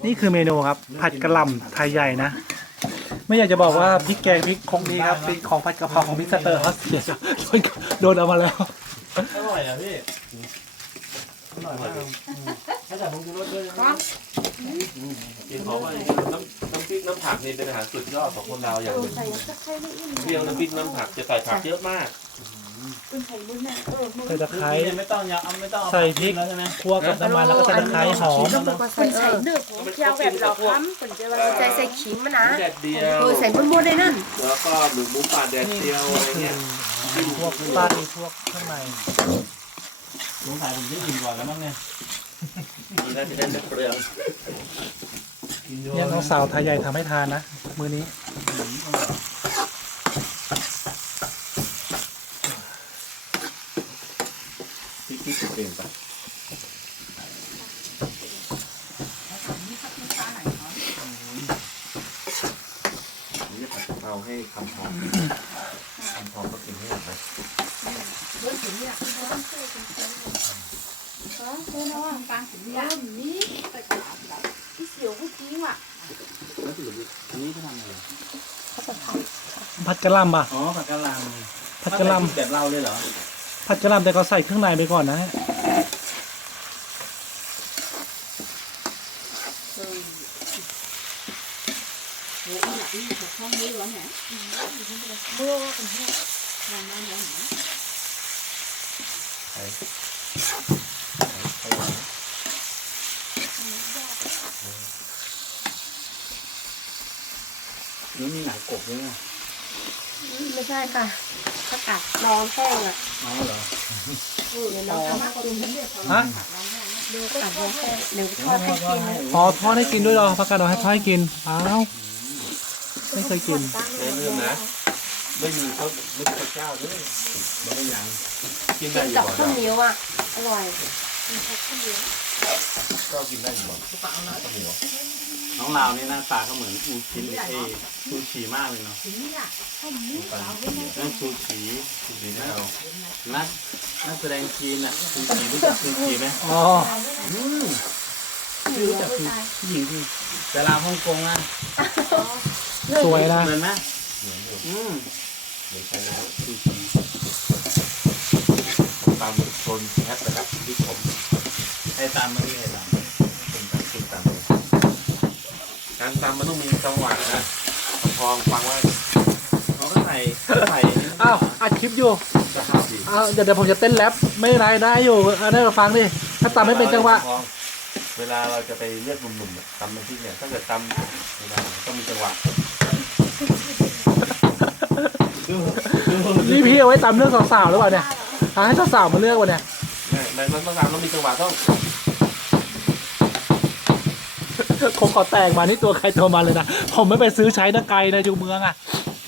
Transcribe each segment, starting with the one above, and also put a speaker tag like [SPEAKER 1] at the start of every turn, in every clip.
[SPEAKER 1] นี่คือเมนูครับผัดกะหล่ำไทยใหญ่นะไม่อยากจะบอกว่าพริกแกงพริกคงนี้ครับเป็นของผัดกะเพราของมิสเตอร์ฮอสเทียโดนเอามาแล้ว
[SPEAKER 2] อร่อยนะพี่อร่อยมากถ้าใส่ผงชูรสด้วยนะกินเพราะว่าน้ำพริกน้ำผักนี่เป็นอาหารสุดยอดของคนเราอย่างหนึ่งเพียงน้ำพริกน้ำผักจะใส่ผักเยอะมาก
[SPEAKER 1] ใส่ตะไคร้
[SPEAKER 2] ไม่ต้องยำไม่ต้อง
[SPEAKER 1] ใส่พริกคั่วกับน้ำมันแล้วก็ใส่ตะไคร้หอม
[SPEAKER 3] คนใส่เนื้อของเจียวแบบเราค้ำคนเจียวใส่ขิงมันนะ
[SPEAKER 2] แดดเดียว
[SPEAKER 3] ใส่ม้วนๆได้นั่น
[SPEAKER 2] แล้วก็หมูป่าแดดเดียวอะไรเงี้ย
[SPEAKER 1] พวกไส้พวกข้างใน
[SPEAKER 2] สงสัยผมจะกินก่อนแล้วมั้งเนี่ยนี่น่าจะได้เปลือง
[SPEAKER 1] เนี่ยน้องสาวไทยใหญ่ทำให้ทานนะมื้อนี้
[SPEAKER 2] ที่เปลี่ยนไปนี่ผัดกะเพราให้คำพองก็กินให้หมดไปนี่เขาทำอะไร
[SPEAKER 1] ผัดกะหล่ำป่ะ
[SPEAKER 2] อ๋อผัดกะหล่
[SPEAKER 1] ผัดกะหล่ำ
[SPEAKER 2] แบบเราเลยเหรอ
[SPEAKER 1] ผัดกะหล่ำแต่ก็ใส่เครื่องในไปก่อนนะ
[SPEAKER 2] นี่มีหนังกบด้วยนะ
[SPEAKER 3] ไม่ใช่ค่ะผักกาดรองแห้งอ่ะ
[SPEAKER 2] อ๋อเหรอ
[SPEAKER 3] เดี๋ยวเราทำกิน
[SPEAKER 1] ฮะ
[SPEAKER 3] ดูผักกาดรองแห้งเดี๋ยวทอดให้กิน
[SPEAKER 1] อ๋อทอดให้กินด้วยเหรอผักกาดดองให้ทอดให้กินอ้าวไม่เคยกิน
[SPEAKER 2] ไม่ลืมนะไม่มีเขาไม่มีข้าวเจ้าด้วยมันก็ยังกินได้อยู่
[SPEAKER 3] กับ
[SPEAKER 2] บ่
[SPEAKER 3] ข้าวเหนียวอ่ะอร่อย
[SPEAKER 2] ก็กินได้อยู่บ่ข้าวเหนียวน้องลาวนี่หน้าตาเขาเหมือนอูชินชูชีมากเลยเนาะนั่นชูชีนะเรานักแสดงจีนอ่ะชูชีรู้จักชูชีไหม
[SPEAKER 1] อ๋อ
[SPEAKER 2] ชื่อรู้จักคือผู้หญิงที่ดาราฮ่องกงอ่ะ
[SPEAKER 1] สวยนะ
[SPEAKER 2] เหมือนไหมเหมือนใช่แล้วชูชีตามโซนแคปนะครับที่ผมให้ตามมาที่ให้ตามเป็นการพูดตามการตามมันต้องมีจังหวะนะพองฟังไว้เขาก็ใส่
[SPEAKER 1] อ้าวอัดคลิปอยู่
[SPEAKER 2] จะเข้าดี
[SPEAKER 1] อ้าวเดี๋ยวผมจะเต้นแรปไม่เป็นไรได้อยู่อันนี้เราฟังดิถ้าตามไม่เป็นจังหวะ
[SPEAKER 2] เวลาเราจะไปเลือกหนุ่มๆตำน้ำพริกเนี่ยถ้าเกิดตำเวลาต้องมีจังหวะ
[SPEAKER 1] นี่พี่เอาไว้ตามเรื่องสาวๆหรือเปล่าเนี่ยให้สาวๆมาเลือกวะเนี่ย
[SPEAKER 2] มันต้องการต้องมีจังหวะต้อง
[SPEAKER 1] คงขอแตกมานี่ตัวใครตัวมันเลยนะผมไม่ไปซื้อใช้นะไกลนะจูเมืองอ่ะ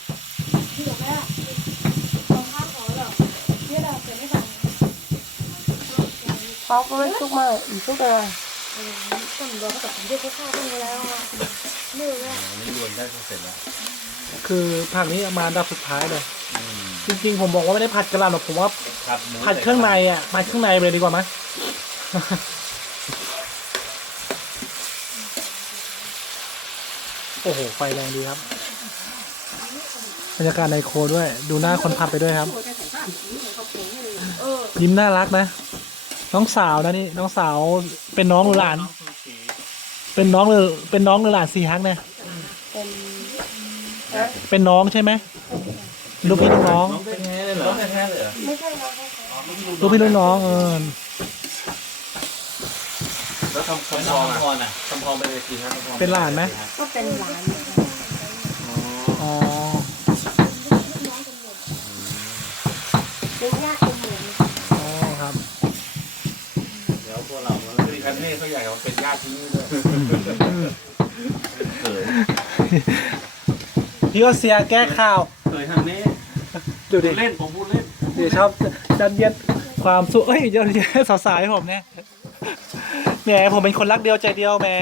[SPEAKER 3] เขาก็ไม่ทุกข์มากอีกทุกข์เลยต้นดอกกับเด็กก็ฆ่ากันแล้วอ่ะเลือกแล้ว
[SPEAKER 2] นี่รวนได้เสร็จแล้ว
[SPEAKER 1] คือผักนี้มาอันดับสุดท้ายเลยจริงๆผมบอกว่าไม่ได้ผัดกะหล่ำหรอกผมว่าผัดเครื่องในอ่ะผัดเครื่องในไปเลยดีกว่าไหม โอ้โหไฟแรงดีครับบรรยากาศในโคด้วยดูหน้าคนผัดไปด้วยครับยิ้มน่ารักนะน้องสาวนะนี่น้องสาวเป็นน้องหรือหลานเป็นน้องหรือหลานซีฮักเนี่ย
[SPEAKER 3] เป็น
[SPEAKER 1] เป็นน้องใช่ไหมลูกพี่ลูกน้อง
[SPEAKER 2] น้องแท้เลยเหรอน้องแท้เลยเหรอ
[SPEAKER 3] ไม่ใช่เรา
[SPEAKER 1] ลูกพี่ลูกน้อง
[SPEAKER 2] แล้วคำพองอ่ะคำพองเป็นอะไรกินฮะ
[SPEAKER 1] เป็นหลานไหม
[SPEAKER 3] ก็เป็นหลาน
[SPEAKER 1] อ๋อ
[SPEAKER 3] เป็นญาติเป็นเหมือน
[SPEAKER 1] อ๋อครับ
[SPEAKER 2] เดี๋ยวพวกเราคือคันนี้เขาอยากเป็นญาติที่นี่ด้วยเขย
[SPEAKER 1] พี่ก็เสียแก้ข่าว
[SPEAKER 2] เคยทางนี้
[SPEAKER 1] ดูดิ
[SPEAKER 2] เล่นผมพูดเล่น
[SPEAKER 1] เดี๋ยวชอบจัดเย็นความสุขเอ้ยเดี๋ยวสาวๆให้ผมเนี่ยแหมผมเป็นคนรักเดียวใจเดียวแหม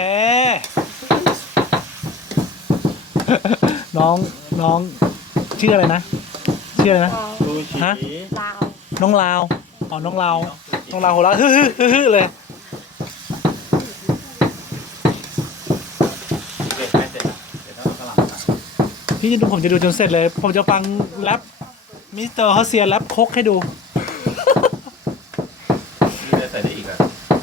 [SPEAKER 1] น้องชื่ออะไรนะชื่ออะไรนะ
[SPEAKER 2] ชูชี
[SPEAKER 3] ลาว
[SPEAKER 1] น้องลาวอ๋อน้องลาวหัวเราะฮึ่เลยพี่จะดูผมจะดูจนเสร็จเลย ผมจะฟังแรปมิสเตอร์ฮอสเซียแรปโคกให้ดู
[SPEAKER 4] มีอะไรใส่ได้อีกอ่ะ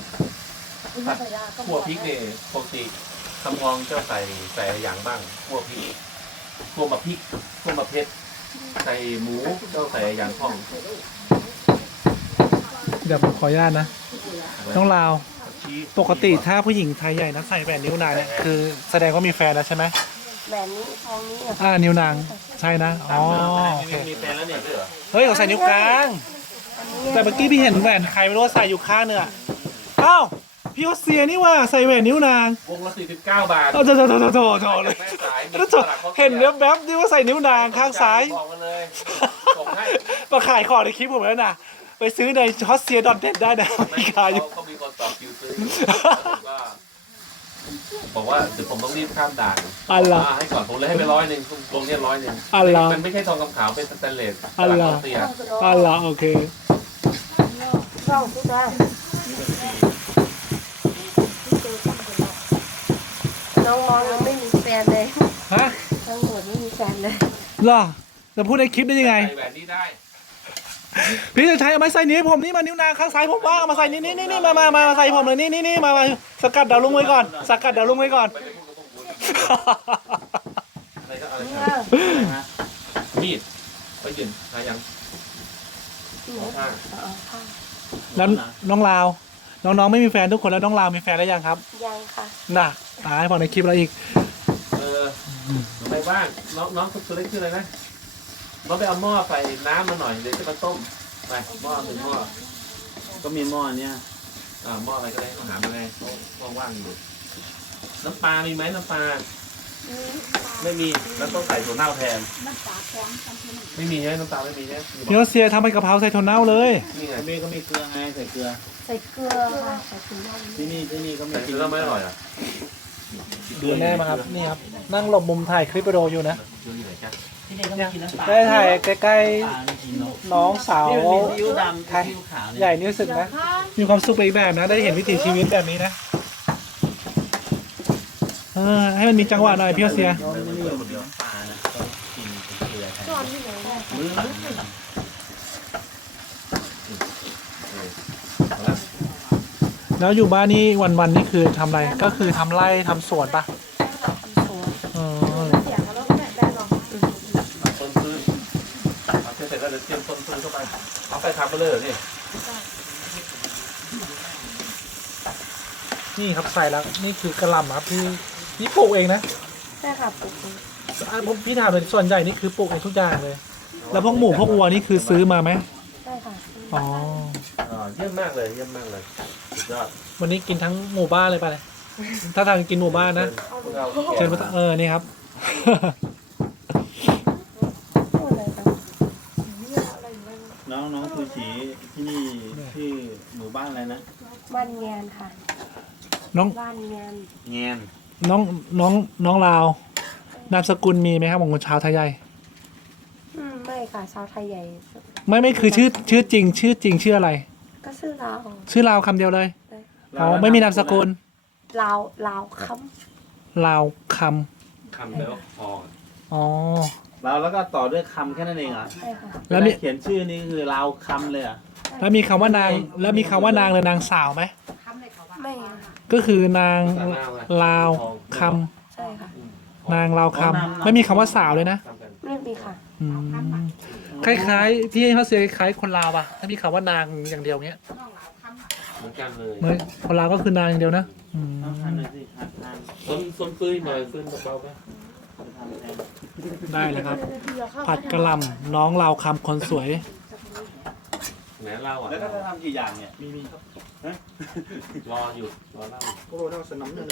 [SPEAKER 4] ขั่วพริกเนี่ยปกติคำพองเจ้าใส่อะไรอย่างบ้างขั่วพริกขั่วมะพริกขั่วมะเพ็ดใส่หมูเจ้าใส่อย่างพ่อง
[SPEAKER 1] เดี๋ยวผมขออนุญาตนะ น้องลาว
[SPEAKER 4] ชีส
[SPEAKER 1] ปกติถ้าผู้หญิงไทยใหญ่นะใส่แหวนนิ้วนางเนี่ยคือแสดงว่ามีแฟนแล้วใช่ไหม
[SPEAKER 3] แหวนนี้ทองนี้อ่ะ
[SPEAKER 1] นิ้วนางใช่นะ อ๋อโอเค
[SPEAKER 4] มีแฟนแล้วเนี่ยด้วยเหรอ
[SPEAKER 1] เฮ้ยเขาใส่นิ้วกลาง
[SPEAKER 3] อันนี้
[SPEAKER 1] แต่เมื่อกี้พี่เห็นแหวนใครไม่รู้ว่าใส่อยู่ข้างเนื้อะอ้าวพี่ฮอสเซียนี่ว่าใส่แหวนนิ้วนาง
[SPEAKER 4] วงละ49 บาท
[SPEAKER 1] โถเลย
[SPEAKER 4] แม่สาย
[SPEAKER 1] แล้วเห็นแวบๆนี่ว่าใส่นิ้วนางข้างซ้าย
[SPEAKER 4] บอกมาเลยส่งให้
[SPEAKER 1] มาขายของในคลิปผมแล้วนะไปซื้อในฮอสเซียดอทเน็ตได้นะมีขายอยู่
[SPEAKER 4] เขามีคนต่อคิวซื้ออยู่ผมก็บอกว่าเดี๋ยวผมต้องรีบข้ามด่าน
[SPEAKER 1] อัลล่ะ
[SPEAKER 4] ให้ก่อนผมเลยให้ไป100ตรงเนี้ย100
[SPEAKER 1] อัลล่ะ
[SPEAKER 4] มันไม่ใช่ทองคำขาวเป็นสแตนเลส
[SPEAKER 1] อัลล่ะ
[SPEAKER 4] เตีย
[SPEAKER 1] อัลล่ะโอเค
[SPEAKER 3] ช่องทุกท่านน้องๆยังไม่มีแฟนเลย
[SPEAKER 1] ฮะ
[SPEAKER 3] ทั้งหมดไม่มีแฟนเลย
[SPEAKER 1] เหรอจะพูดในคลิปได้ยังไง
[SPEAKER 4] ใส่แหวนนี้ได้
[SPEAKER 1] พี่จะใช้เอาไม้ใส่นิ้วผมนี่มานิ้วนางข้างซ้ายผมว่างเอามาใส่นี่มาใส่ผมเลยนี่มาสกัดดาวลุงไว้ก่อนสกัดดาวลุงไว้ก่อน
[SPEAKER 4] อะไรก็อะไร
[SPEAKER 3] เนี่
[SPEAKER 4] ครับ
[SPEAKER 3] ย
[SPEAKER 4] มีดไปยืนหายัง
[SPEAKER 3] ที่ไหน
[SPEAKER 4] ผ้า
[SPEAKER 3] เอาผ้า
[SPEAKER 1] แล้วน้องลาวน้องๆไม่มีแฟนทุกคนแล้วน้องลาวมีแฟนแล้วยังครับ
[SPEAKER 3] ยังค่ะ
[SPEAKER 1] น่ะตายบอกในคลิปแล้วอีก
[SPEAKER 4] ไปบ้างน้องตัวเล็กชื่ออะไรนะน้องไปเอาหม้อใส่น้ำมาหน่อยเดี๋ยวจะมาต้มไปหม้อ1 หม้อ
[SPEAKER 2] ก็มีหม้อเนี่ย
[SPEAKER 4] หม้ออะไรก็ได้หามาเลยเขาว่างอยู่น้ำปลามีไหมน้ำปลาไม่มีแล้วต้องใส่ถั่วเน่าแทนไม่มีใช่ไหมน้ำตาลไม่มีใช่ไหม
[SPEAKER 1] พี่ฮอสเซียทำเป็นกะเพราใส่ถั่วเน่าเลย
[SPEAKER 4] นี่ไง
[SPEAKER 2] ก็มีเกลือไงใส่เกลือ
[SPEAKER 3] ใส่เกลือค่ะใส่ถุงดำ
[SPEAKER 2] ที่นี่ก็มี
[SPEAKER 4] ใส่เกลือไม่อร่อยอ่ะ
[SPEAKER 1] ดูแน่มาครับนี่ครับนั่งหลบมุมถ่ายคลิปวิดีโออยู่นะ
[SPEAKER 4] เกลืออยู่ไหนกัน
[SPEAKER 2] ที่นี่ก็มี
[SPEAKER 1] เนี่ย
[SPEAKER 2] กินน้ำปลา
[SPEAKER 1] ได้ถ่ายใกล้
[SPEAKER 2] ปลาไม่กินนก
[SPEAKER 1] ๆน้องสาว
[SPEAKER 2] นี่มันมีซีอิ๊วดำซีอิ๊วขาว
[SPEAKER 1] ใหญ่นี่รู้สึกนะมีความสุขไปอีกแบบนะ ได้เห็นวิถีชีวิตแบบนี้นะให้มันมีจังหวะหน่อยพี่ฮอสเซีย
[SPEAKER 2] น้องไม่ได้อยู่น้ำปลานะก็กินเกลือแทน
[SPEAKER 3] ตอนที่ไหนได้
[SPEAKER 2] มื้อ
[SPEAKER 1] แล้วอยู่บ้านนี่วันๆนี่คือทำอะไรก็คือทำไร่ทำสวนปะ
[SPEAKER 3] สวน
[SPEAKER 1] เออ
[SPEAKER 3] เสียงแล้วก็แบบได้ลอง
[SPEAKER 4] ต้นพืชเอาเสร็จแล้วเดี๋ยวเตรียมต้นพืชเข้าไปเอาไปทำไปเลยนี่
[SPEAKER 1] นี่ครับใส่แล้วนี่คือกระหล่ำครับที่นี่ปลูกเองนะ
[SPEAKER 3] ใช่ค่ะปลูกเอง
[SPEAKER 1] ผมพี่ถามเลยส่วนใหญ่นี่คือปลูกเองทุกอย่างเลย แล้วพวกหมูพวกวัวนี่คือซื้อมาไหม
[SPEAKER 3] ใช่ค่ะ
[SPEAKER 1] อ๋อ
[SPEAKER 4] เยี่ยมมากเลยเยี่ยมมากเลยสุดยอด
[SPEAKER 1] วันนี้กินทั้งหมู่บ้านเลยปะเนี่ยถ้าทางกินหมู่บ้านนะ เชิญมานี่ครับ
[SPEAKER 3] พูดเลยค่ะ
[SPEAKER 2] น้องซูชิที่นี่ชื่อหมู่บ้านอะไรนะ
[SPEAKER 3] บ้านเงียนค่ะ
[SPEAKER 1] น้อง
[SPEAKER 3] บ้านเงียน
[SPEAKER 4] เงียน
[SPEAKER 1] น้องลาวนามสกุลมีไหมครับของคนชาวไทยใหญ่
[SPEAKER 3] ไม่ค่ะชาวไทยใหญ่
[SPEAKER 1] ไม่คือชื่อจริงชื่ออะไร
[SPEAKER 3] ก็ชื่อลาว
[SPEAKER 1] ชื่อลาวคำเดียวเลยอ๋อไม่มีนามสกุล
[SPEAKER 3] ลาวค
[SPEAKER 1] ลาวค
[SPEAKER 4] คำแล้วพอ
[SPEAKER 1] ำอ๋อ
[SPEAKER 2] เราแล้วก็ต่อด้วยคำแค่นั้นเองเหรอ
[SPEAKER 3] ำใช่ค่ะ
[SPEAKER 1] แล้วมี
[SPEAKER 2] เขียนชื่อนี่คือเราคำเลยเหรอ่ะ
[SPEAKER 1] แล้วมีคำว่านางแล้วมีคำว่านางหรือนางสาวไหม
[SPEAKER 3] ไม่ค่ะ
[SPEAKER 1] ก็คือนางลาวค
[SPEAKER 3] ใช่ค่ะ
[SPEAKER 1] ำนางลาวคำไม่มีคำว่าสาวเลยนะ
[SPEAKER 4] ทำกัน
[SPEAKER 3] ไม่มีค่ะ
[SPEAKER 1] อืมคล้ายๆที่เขาเสียคล้ายคนลาวป่ะถ้ามีคำว่านางอย่างเดียวเงี้ย
[SPEAKER 4] เหมือนกันเลย
[SPEAKER 1] เมื่อคนลาวก็คือนางอย่างเดียวนะอืม
[SPEAKER 2] ต้องทานเลยสิทานทาน
[SPEAKER 4] ส้นฟื้นหน่อยฟื้นเบาๆไป
[SPEAKER 2] ทานแทน
[SPEAKER 1] ได้เลยครับ ผัดกระหล่ำน้องลาวคำคนสวย
[SPEAKER 4] ไหนเล่าอ่ะ
[SPEAKER 2] แล้วก็จะทำกี่อย่างเนี่ย
[SPEAKER 1] มีครับ
[SPEAKER 4] รออยู่รอเล่า
[SPEAKER 1] โอ้โหน่าสนำเลย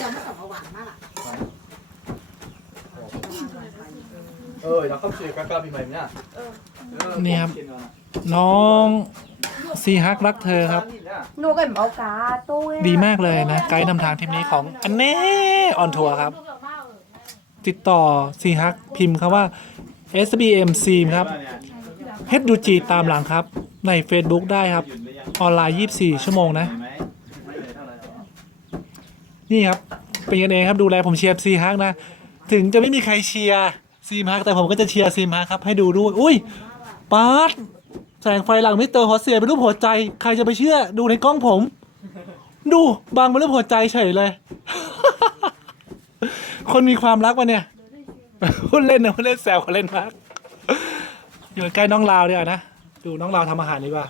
[SPEAKER 1] เราเข้าสู่การปีใหม่เนี่ยนี่ครับน้องซีฮักรักเธอครับ
[SPEAKER 3] หนูก็เอากาตู้
[SPEAKER 1] ดีมากเลยนะไกด์นำทางทริปนี้ของอันเน่ออนทัวร์ครับ ติดต่อซีฮักพิมพ์คำว่า SBMC ครับ HUG ตามหลังครับ ใน Facebook ได้ครับ
[SPEAKER 2] หยุดหรือยัง
[SPEAKER 1] ออนไลน์ 24 ชั่วโมงนะ
[SPEAKER 2] เห็นไหมไม่เลยเท่าไหร่หรอก
[SPEAKER 1] นี่ครับ เป็นกันเองครับดูแลผมเชียร์ซีฮักนะ ถึงจะไม่มีใครเชียร์ซีมฮักแต่ผมก็จะเชียร์ซีมฮักครับให้ดูด้วยอุ้ยปาร์ตแสงไฟหลังมิสเตอร์ฮอสเซียเป็นรูปหัวใจใครจะไปเชื่อดูในกล้องผม ดูบางเป็นรูปหัวใจเฉยเลย คนมีความรักวะเนี่ย พูดเล่นนะพูดเล่นแซวเขาเล่นมากอยู่ใกล้น้องลาวดีกว่านะดูน้องลาวทำอาหารดีกว่า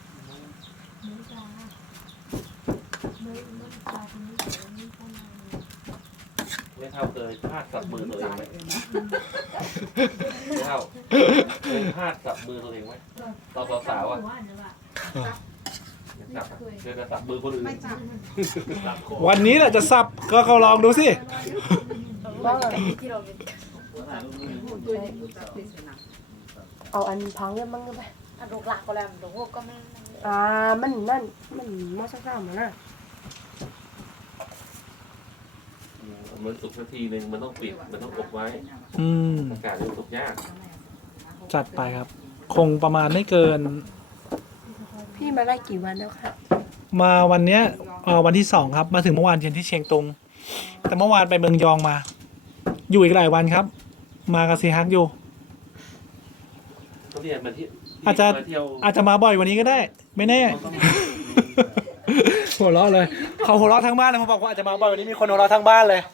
[SPEAKER 4] ไม่เท่าเคยพลาดกับมือตัวเองไหมไม่เท่าเคยพลาดกับมือตัวเองไหมตอนสาวๆอ่ะจับเคยจะจับมือคนอื่น
[SPEAKER 1] วันนี้แหละจะสับก็ลองดูสิ
[SPEAKER 3] ว่าเอาอันพังเนี่ยมั้งก็ไป
[SPEAKER 5] อันลูกหลักก็แล้วลูกหกก็ไม่
[SPEAKER 3] มันนั่นมันมาสักข้ามมานะ
[SPEAKER 4] มันสุกนาทีหนึ่งมันต้องปิดมันต้องอบไว้
[SPEAKER 1] อืม
[SPEAKER 4] อากาศมันสุกยาก
[SPEAKER 1] จัดไปครับ คงประมาณไม่เกิน
[SPEAKER 3] พี่มาได้กี่วันแล้วครับ
[SPEAKER 1] มาวันเนี้ยวันที่2ครับมาถึงเมื่อวานเย็นที่เชียงตุง แต่เมื่อวานไปเมืองยองมา อยู่อีกหลายวันครับ มากับซีฮักอยู่
[SPEAKER 4] เขาเรียนมาที่
[SPEAKER 1] อาจจะ
[SPEAKER 4] มาเที่ยว
[SPEAKER 1] อาจจะมาบ่อยกวันนี้ก็ได้ ไม่แน่ หัวเราะเลยเขาหัวเราะทั้งบ้านเลยผมบอกว่าอาจจะมาบ่อยวันนี้มีคนหัวเราะทั้งบ้านเลย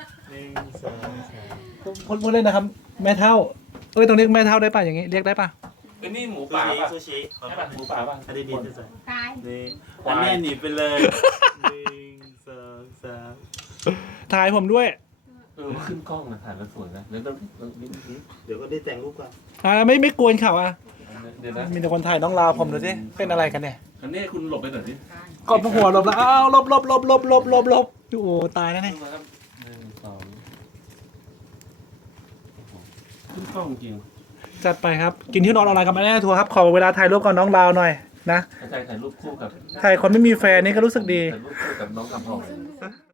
[SPEAKER 1] พูดเล่นนะครับ แม่เท่าเอ้ยต้องเรียกแม่เท่าได้ป่ะอย่างงี้เรียกได้ป่ะ
[SPEAKER 4] ไอ้นี่หมูป่าป่ะ
[SPEAKER 2] ซูชิ
[SPEAKER 4] ใช่ป่ะหมูป่าป่ะ
[SPEAKER 2] อันนี้ดีที่สุด
[SPEAKER 5] ตาย
[SPEAKER 2] นี่อันนี้หนีไปเลย1 2 3
[SPEAKER 1] ถ่ายผมด้วย
[SPEAKER 4] ขึ้นกล้องนะถ่ายแล้วสวยนะเดี๋ยวต้อง
[SPEAKER 2] เดี๋ยวก็ได้แต่งรูปก่อน
[SPEAKER 1] ไม่กวนเขาอ่ะ
[SPEAKER 4] เดี๋ยวนะ
[SPEAKER 1] มีแต่คนถ่ายน้องลาวผมดูสิเป็นอะไรกันเนี่ย
[SPEAKER 4] อันนี้คุณหลบไปหน่อยสิ
[SPEAKER 1] กดหัวหลบแล้วอ้าวหลบโอ้ตายแล้วเนี่ย
[SPEAKER 4] ขึ้นมาครับ1 2ขึ้นกล้องจริง
[SPEAKER 1] จัดไปครับ กินที่นอนออนไลน์กับแม่ทัวร์ครับ ขอเวลาถ่ายรูปกับน้องลาวหน่อยนะ
[SPEAKER 4] ถ่ายรูปคู่กับ
[SPEAKER 1] ถ่ายคนไม่มีแฟนนี่ก็รู้สึกดี
[SPEAKER 4] ถ่ายรูปคู่กับน้องกำพอง